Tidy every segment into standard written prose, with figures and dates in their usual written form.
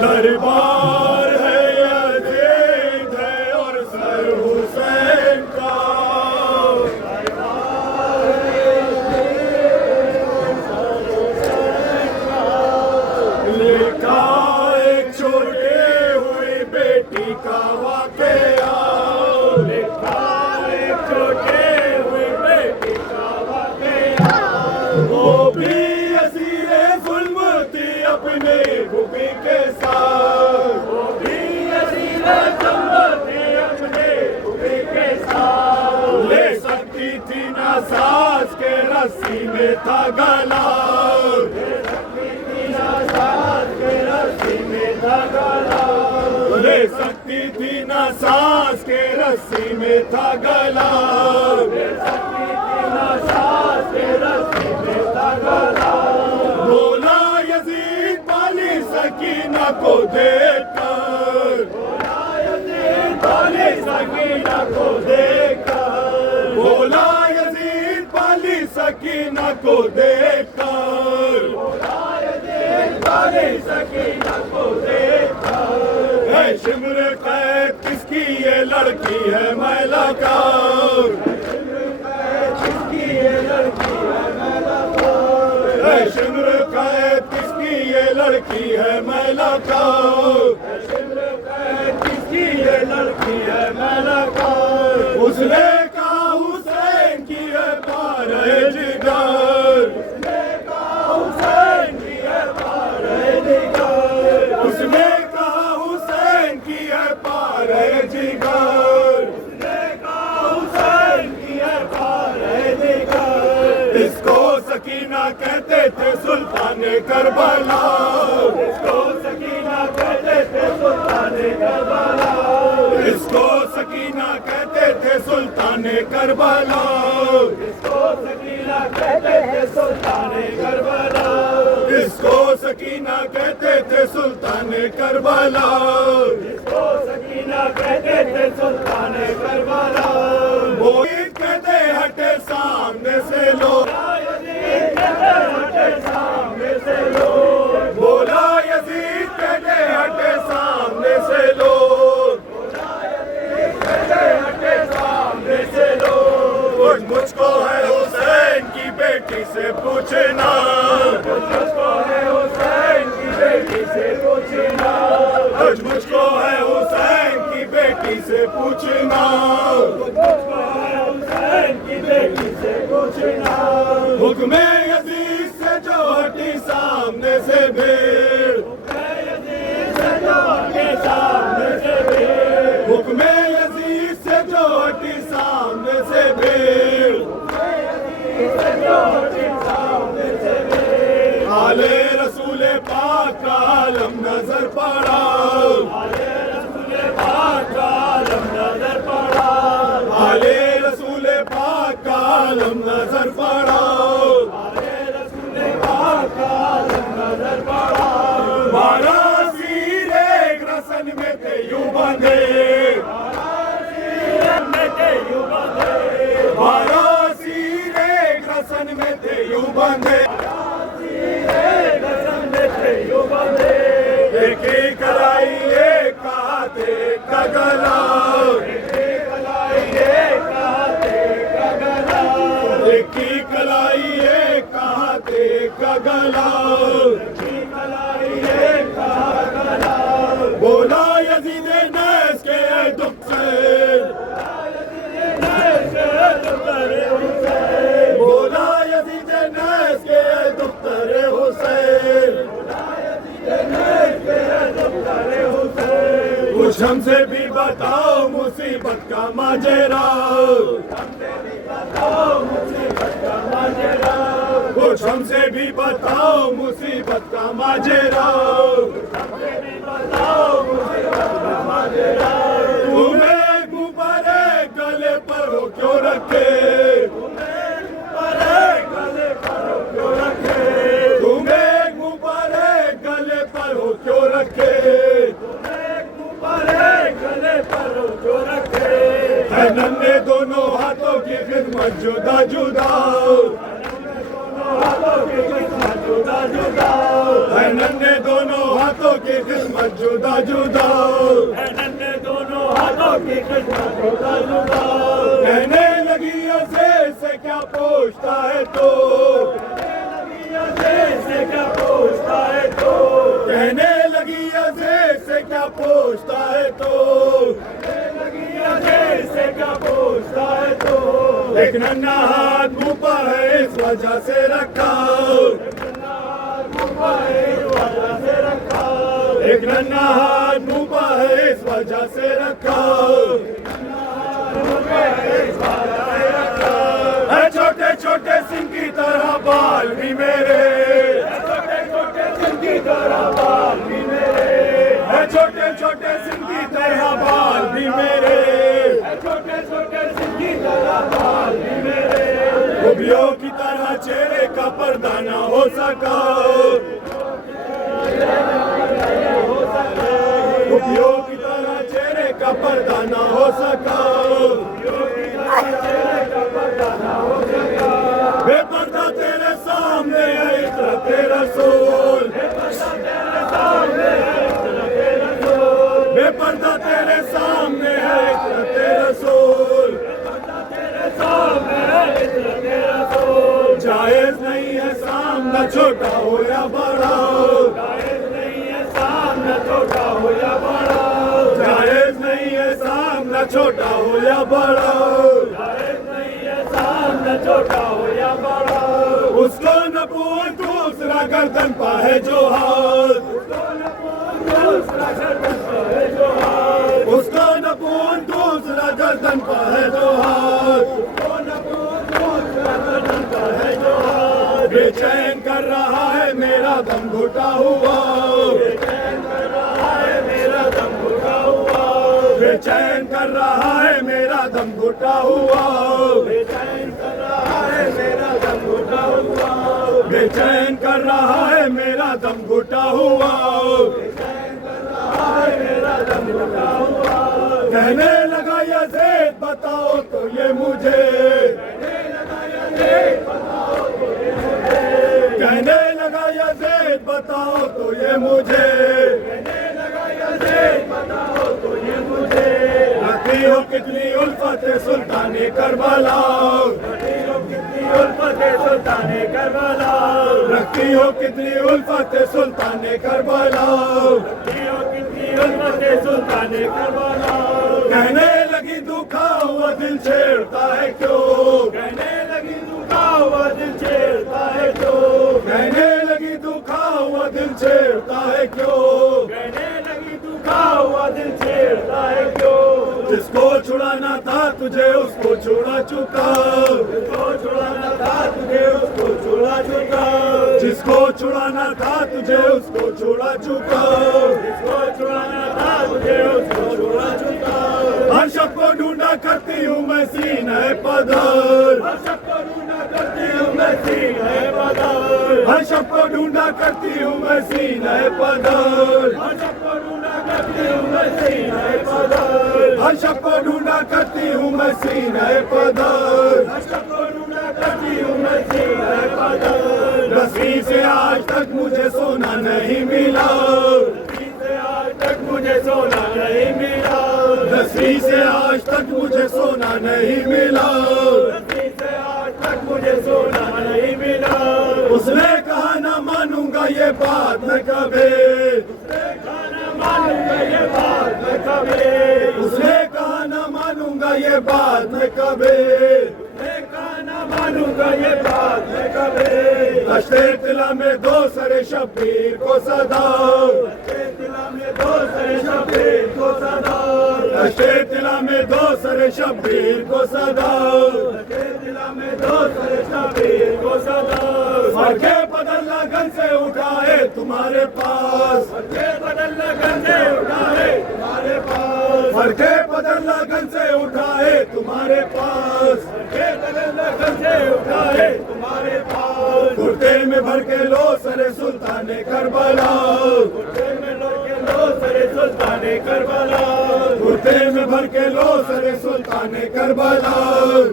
दरबार है यजीद है और सर हुसैन का। लिखा एक छोटे हुई बेटी का वाकया, लिखा एक छोटे हुई बेटी का वाकया। वो भी असीरे जुल्म थी अपने भूमि के साथ, वो भी असीरे जुल्म थी अपने भूमि के साथ। ले सकती थी ना सांस के रस्सी में था गला, ले सकती थी ना सांस के रस्सी में था गला, ले सकती थी ना सांस के रस्सी में था गला, ले सकती थी ना सांस के रस्सी में था गला। बोला यजीद पाली सकीना को देखकर, बोला यजीद पाली सकीना को देखकर, बोला यजीद पाली सकीना को देखकर, बोला यजीद पाली सकीना को देखकर। है शिमर कैद किसकी ये लड़की है मैला का, किसकी ये लड़की है मैला का। है शिमर कैद किसकी ये लड़की है मैला का, शिमर कैद किसकी ये लड़की है मैला का। उसने कहा हुसैन की है पारे जिगर, उसने कहा हुसैन की है पारे जिगर, उसने कहा हुसैन की है पारे जिगर, उसने कहा हुसैन की है पारे जिगर। इसको सकीना कहते थे सुल्तान करबला, इसको सकीना कहते थे सुल्तान करबला, इसको सकीना कहते थे सुल्तान करबला, इसको सकीना कहते थे सुल्तान करबला, इसको सकीना कहते थे सुल्तान करबला, इसको सकीना कहते थे सुल्तान करबला। वो कहते हटे सामने से लो, हटे सामने से लो, बोला यजीद कहते हटे सामने से लो, बोला यजीद कहते हटे सामने से लो। मुझको है हुसैन की बेटी से पूछना, मुझको है हुसैन की बेटी से पूछना, मुझको है हुसैन की बेटी से पूछना, मुझको है हुसैन की बेटी से पूछना। हुक्म यजीद से जो हटी सामने से भीड़, हुक्म यजीद से जो हटी सामने से भीड़, हुक्म यजीद से जो हटी सामने से भीड़, हुक्म यजीद से जो हटी सामने से भीड़। आले रसूल पाक का आलम नजर पड़ा, आले रसूल पाक का आलम नजर पड़ा, आले रसूल पाक का आलम नजर पड़ा, आले रसूल पाक का आलम नजर पड़ा। 12 सिर एक रसन में थे यूं बंधे, 12 सिर एक रसन में थे यूं बंधे, एक कलाई एक हाथे का गला, एक कलाई एक हाथे का गला, एक कलाई एक हाथे का गला, एक कलाई एक गला। बोला यजीद नैस के दुख से, बोला यजीद नैस के दुख तेरे हुसैन, कुछ हमसे भी बताओ मुसीबत का माजरा, कुछ हमसे भी बताओ मुसीबत का माजरा, तुम्हें मुँह पर गले पर हो क्यों रखे, गले पर हो क्यों रखे, तुम्हें मुँह पर गले पर हो क्यों रखे, गले पर हो क्यों रखे। है नन्हे दोनों हाथों की खिदमत जुदा जुदा, दोनों हाथों की खिदमत जुदा जुदा, है है नन्हे दोनों हाथों की किस्मत जुदा जुदा, है नन्हे दोनों हाथों की किस्मत जुदा जुदा। कहने लगी से क्या पूछता है तो, से क्या पूछता है तो, कहने लगी से क्या पूछता है तो, से क्या पूछता है तो। एक नन्हा हाथ मुँह पर है इस वजह से रखा, एक नन्हा हाथ मुँह पर है इस वजह से रखा, है छोटे छोटे सिंह की तरह बाल भी मेरे, छोटे छोटे सिंह की तरह बाल भी मेरे, है छोटे छोटे सिंह की तरह बाल भी मेरे, छोटे छोटे सिंह की तरह बाल भी मेरे। खूबियों की तरह चेहरे का पर्दा न हो सका, खूबियों की तरह चेहरे का पर्दा न हो सका, बेपर्दा तेरे सामने है इतना तेरा सोल, बेपर्दा तेरे सामने है इतना तेरा सोल, जायज नहीं है सामना छोटा हो या बड़ा, जायज नहीं है सामना छोटा हो या बड़ा, जायज नहीं है सामना छोटा हो या बड़ा, जायज नहीं है सामना छोटा हो या बड़ा। उसको न पूछ दूसरा गर्दन पा है जो हाथ, उसको न पूछ दूसरा गर्दन पा है जो हाथ, उसको न पूछ दूसरा गर्दन पा है जो हाथ, उसको न पूछ दूसरा गर्दन पा है जो हाथ। बेचैन कर रहा है मेरा दम घुटा हुआ, बेचैन कर रहा है मेरा दम घुटा हुआ, बेचैन कर रहा है मेरा दम घुटा हुआ, बेचैन कर रहा है मेरा दम घुटा हुआ, बेचैन कर रहा है मेरा दम घुटा हुआ, बेचैन कर रहा है मेरा दम घुटा हुआ। कहने लगा यज़ीद बताओ तो ये मुझे, कहने लगा यज़ीद बताओ तो ये मुझे, कहने लगा यज़ीद बताओ तो ये मुझे, कहने लगा यज़ीद बताओ तो ये मुझे। रखती हो कितनी उल्फत सुल्ताने करबला, रखती हो कितनी उल्फत सुल्ताने करबला, रखती हो कितनी उल्फत सुल्ताने करबला, रखती हो कितनी उल्फत सुल्ताने करबला। कहने लगी दुखा हुआ दिल छेड़ता है क्यों, कहने लगी दुखा हुआ दिल छेड़ता है क्यों, कहने लगी दुखा हुआ दिल छेड़ता है क्यों, कहने लगी दुखा हुआ दिल छेड़ता है क्यों। जिसको छुड़ाना था तुझे उसको छुड़ा चुका, जिसको छुड़ाना था तुझे उसको छुड़ा चुका, जिसको छुड़ाना था तुझे उसको छुड़ा चुका, जिसको छुड़ाना था तुझे उसको छुड़ा चुका। हर शब को ढूंढा करती हूँ मैं सीना पदर, हर शब को ढूंढा करती हूँ मैं सीना पदर, हर शब को ढूंढा करती हूँ मैं सीना पदर, हर शब को ढूंढा करती हूँ मैं सीना पदर, हर शब को ढूंढा करती हूँ मैं सीना पदर, हर शब को ढूंढा करती हूँ मैं सीना पदर। रस्सी से आज तक मुझे सोना नहीं मिला, रस्सी से आज तक मुझे सोना नहीं मिला, रस्सी से आज तक मुझे सोना नहीं मिला, रस्सी से आज तक मुझे सोना नहीं मिला। उसने कहा ना मानूंगा ये बात मैं कभी, उसने कहा ना मानूंगा ये बात मैं कभी, उसने कहा ना मानूंगा ये बात मैं कभी, उसने कहा ना मानूंगा ये बात मैं कभी। दश्ते तिला में दो सरे शब्बीर को सदा, दश्ते तिला में दो सरे शब्बीर को सदा, दश्ते तिला में दो सरे शब्बीर को सदा, दश्ते तिला में दो सरे शब्बीर को सदा। फरके बदल लगन से उठाए तुम्हारे पास, फरके बदल लगन से उठाए तुम्हारे पास, फरके बदल लगन से उठाए तुम्हारे पास, फरके बदल लगन से उठाए तुम्हारे पास। कुर्ते में भर के लो सरे सुल्ताने करबला, कुर्ते में लो के लो सरे सुल्ताने करबला, कुर्ते में भर के लो सरे सुल्ताने करबला,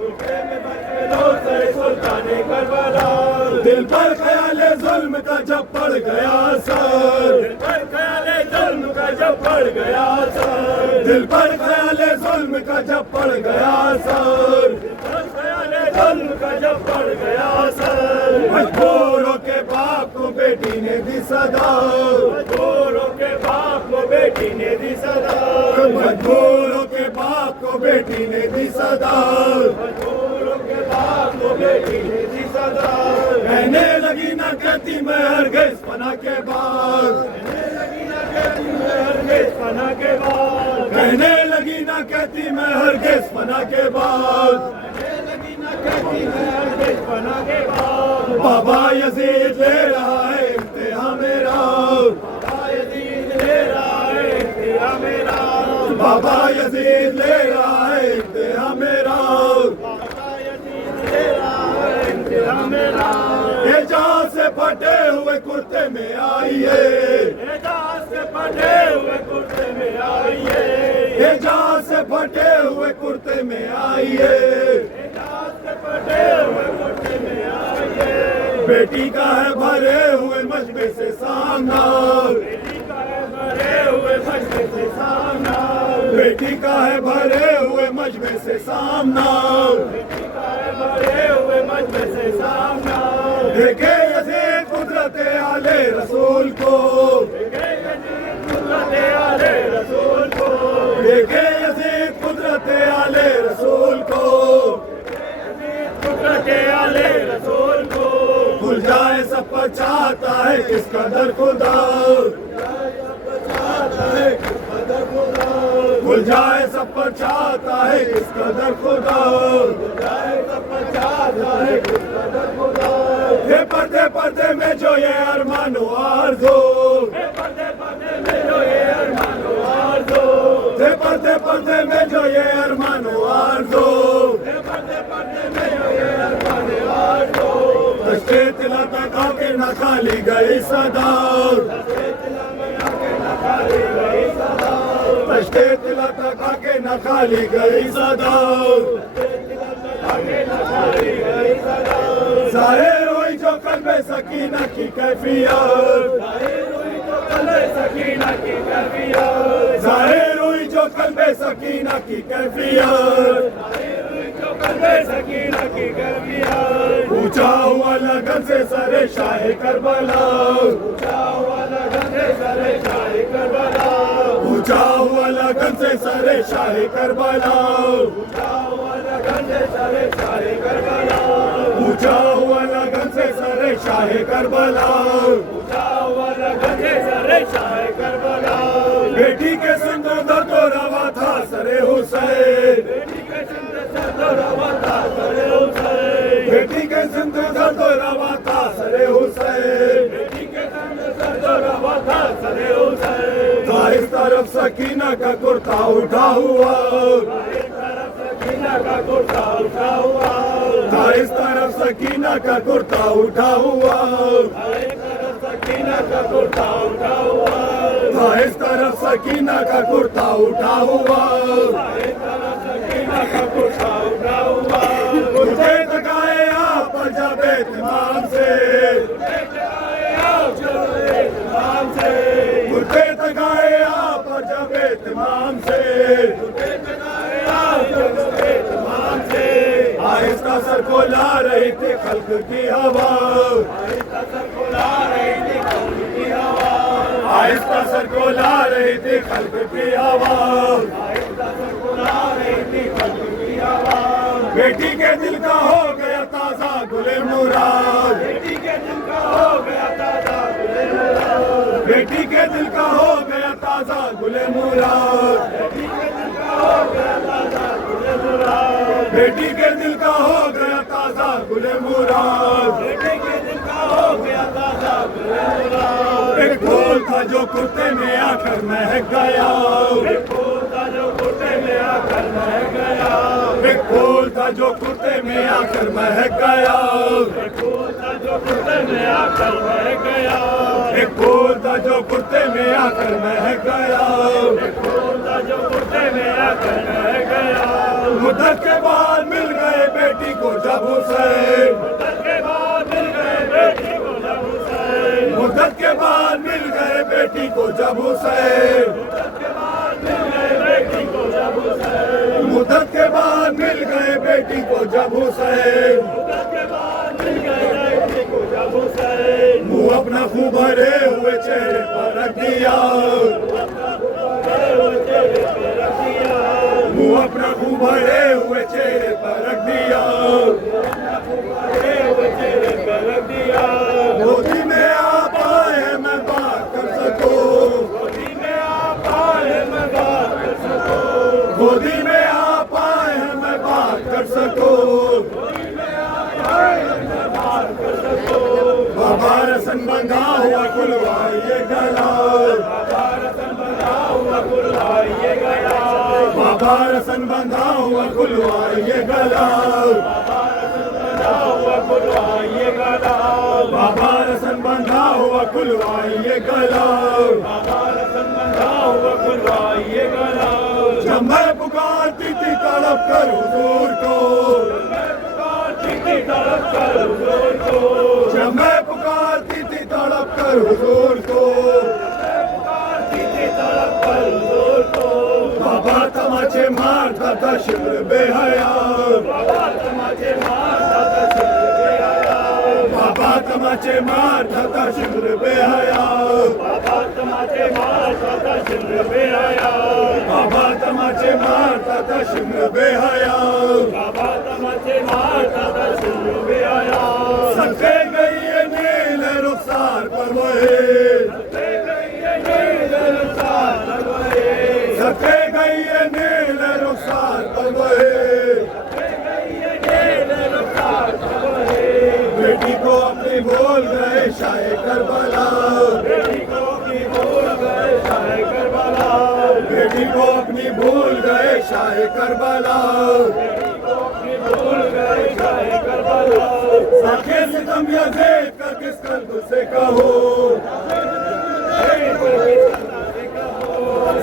कुर्ते में भर के लो सरे सुल्ताने करबला। दिल पर ख्याल जुल्म का जब पड़ गया असर, दिल पर ख्याले जुल्म का जब पड़ गया असर, दिल पर ख्याले जुल्म का जब पड़ गया असर, दिल पर ख्याले जुल्म का जब पड़ गया असर। मजबूरों के बाप को बेटी ने दी सदा, मजबूरों के बाप को बेटी ने दी सदा, मजबूरों के बाप को बेटी ने दी सदा, मजबूरों के बाप को बेटी ने दी सदा। कहने लगी ना कहती मैं हरगिज़ फना के बाद, कहने लगी ना कहती मैं हरगिज़ फना के बाद, कहने लगी ना कहती मैं हरगिज़ फना के बाद, कहने लगी ना कहती मैं हरगिज़ फना के बाद। बाबा यजीद ले रहा है इम्तिहान मेरा, बाबा यजीद ले रहा है इम्तिहान मेरा, बाबा यजीद ले रहा है इम्तिहान मेरा, बाबा यजीद ले रहा है इम्तिहान मेरा। ये जहाँ से फटे हुए कुर्ते में आइए, ये जहाँ से फटे हुए कुर्ते में आइए, ये जहाँ से फटे हुए कुर्ते में आइए, ये जहाँ से फटे हुए कुर्ते में आइए। बेटी का है भरे हुए मजबे से सामना, बेटी का है भरे हुए मजबे से सामना, बेटी का है भरे हुए मजबे से सामना, बेटी का है भरे हुए मजबे से सामना। देखे यजीद कुदरत आले रसूल को, देखे यजीद कुदरत आले रसूल को, देखे यजीद कुदरत आले रसूल को, कुदरत आले रसूल को। खुल जाए सब पर चाहता है किस कदर खुदा, खुल जाए सब पर चाहता है किस कदर खुदा, खुल जाए सब पर चाहता है किस कदर खुदा। ये पर्दे पर्दे में जो ये अरमानो आरज़ू, ये पर्दे पर्दे में जो ये अरमानो आरज़ू, ये पर्दे पर्दे में जो ये अरमानो आरज़ू, ये पर्दे पर्दे में जो ये अरमानो आरज़ू। तश्ते तिला तक आके न खाली गई सदा, तश्ते तिला तक आके न खाली गई सदा, तश्ते तिला तक आके न खाली गई सदा, तश्ते तिला तक आके न खाली गई सदा। ज़ाहिर हुई जो कल्बे सकीना की कैफियत, ज़ाहिर हुई जो कल्बे सकीना की कैफियत, ज़ाहिर हुई जो कल्बे सकीना की कैफियत, ज़ाहिर हुई जो कल्बे सकीना की कैफियत। ऊंचा हुआ लगन से सरे शाहे करबला, ऊंचा हुआ लगन से सरे शाहे करबला, ऊंचा हुआ लगन से सरे शाहे करबला, ऊंचा हुआ लगन से सरे शाहे करबला, ऊंचा हुआ लगन से सरे शाहे करबला, ऊंचा हुआ लगन से सरे शाहे करबला। बेटी के सिंदूर तो रवा था सरे हुसैन, बेटी के सिंदूर तो रवा था सरे हुसैन, बेटी के सिंदूर तो रवा था सरे हुसैन, बेटी के सिंदूर तो रवा था सरे हुसैन। था इस तरफ सकीना का कुर्ता उठा हुआ, इस तरफ सकीना का कुर्ता उठा हुआ, था इस तरफ सकीना का कुर्ता उठा हुआ, इस तरफ सकीना का कुर्ता उठा हुआ, था इस तरफ सकीना का कुर्ता उठा हुआ, इस तरफ सकीना का कुर्ता उठा हुआ। कुर्ते तकाए आप पर जब एहतिमाम से, कुर्ते तकाए आप जब एहतिमाम से, कुर्ते तकाए आप पर जब एहतिमाम से, कुर्ते तकाए आप जब एहतिमाम से। आहिस्ता सर को ला रही थी खल्क की हवा, आहिस्ता सर को ला रही थी खल्क की हवा, आहिस्ता सर को ला रही थी खल्क की हवा, आहिस्ता सर को ला रही थी खल्क की हवा। बेटी के दिल का हो गया ताजा गुले मुराद, बेटी के दिल का हो गया ताजा गुले मुराद, बेटी के दिल का हो गया ताजा गुले मुराद, बेटी के दिल का हो गया ताजा गुले मुराद, बेटी के दिल का हो गया ताजा गुले मुराद, बेटी के दिल का हो गया ताजा गुले मुराद। एक फूल था जो कुर्ते में आकर महक गया, एक फूल था जो कुर्ते में आकर महक गया, एक फूल था जो कुर्ते में आकर महक गया, एक फूल था जो कुर्ते में आकर महक गया, एक फूल था जो कुर्ते में आकर महक गया, एक फूल था जो कुर्ते में आकर महक गया। मुद्दत के बाद मिल गए बेटी को जब हुसैन, मुद्दत के बाद मिल गए बेटी को जब हुसैन, को जब हुसैन, मुद्दत के बाद मिल गए बेटी को जब हुसैन, मुँह अपना खूब भरे हुए चेहरे पर रख दिया, मुँह अपना खूब भरे हुए चेहरे पर रख दिया, गोदी में आप आए मैं बात कर सकूं, गोदी में आप आए मैं बात कर सकूं, गोदी में आप आए मैं बात कर सकूं, बाबा रसन बंधा हुआ खुलवाइए गला, बाबा रसन बंधा हुआ खुलवाइए गला, बाबा रसन बंधा हुआ खुलवाइए गला, खुलवाइए गला, बाबा रसन बंधा हुआ खुलवाइए गला, बाबा रसन बंधा हुआ खुलवाइए गला। जब मैं पुकारती थी तड़प कर हुजूर को, जब मैं पुकारती थी तड़प कर हुजूर को, बाबा तमाचे मारता था शिमर बेहया, बाबा तमाचे मारता था शिमर बेहया, बाबा तमाचे मारता था शिमर बेहया, बाबा तमाचे मारता था शिमर बेहया, बाबा तमाचे मारता था शिमर बेहया, बाबा तमाचे मारता था शिमर बेहया। सके गई ये नील रुखसार पर वही, सके गई ये नील रुखसार पर वही, सके गई ये नील रुखसार पर वही, बेटी को अपनी भूल गए शाहे करबला, बेटी को अपनी भूल गए शाहे करबला, बेटी को अपनी भूल गए शाहे करबला, बेटी को अपनी भूल गए शाहे करबला। साखे सितम यज़ीद का किस कल्ब से कहो,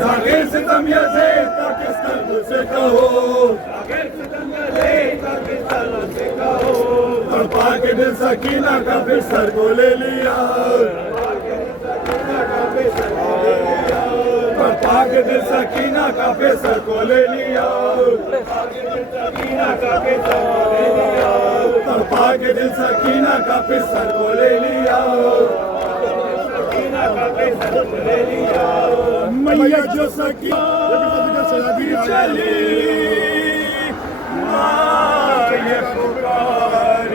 साखे सितम यज़ीद का किस कल्ब से कहो, तड़पा के दिल सकीना का फिर सर को ले लिया, तड़पा के दिल सकीना का फिर सर को ले लिया, तड़पा के दिल सकीना का फिर सर को ले लिया, मैया जो सकीना चली ये पुकार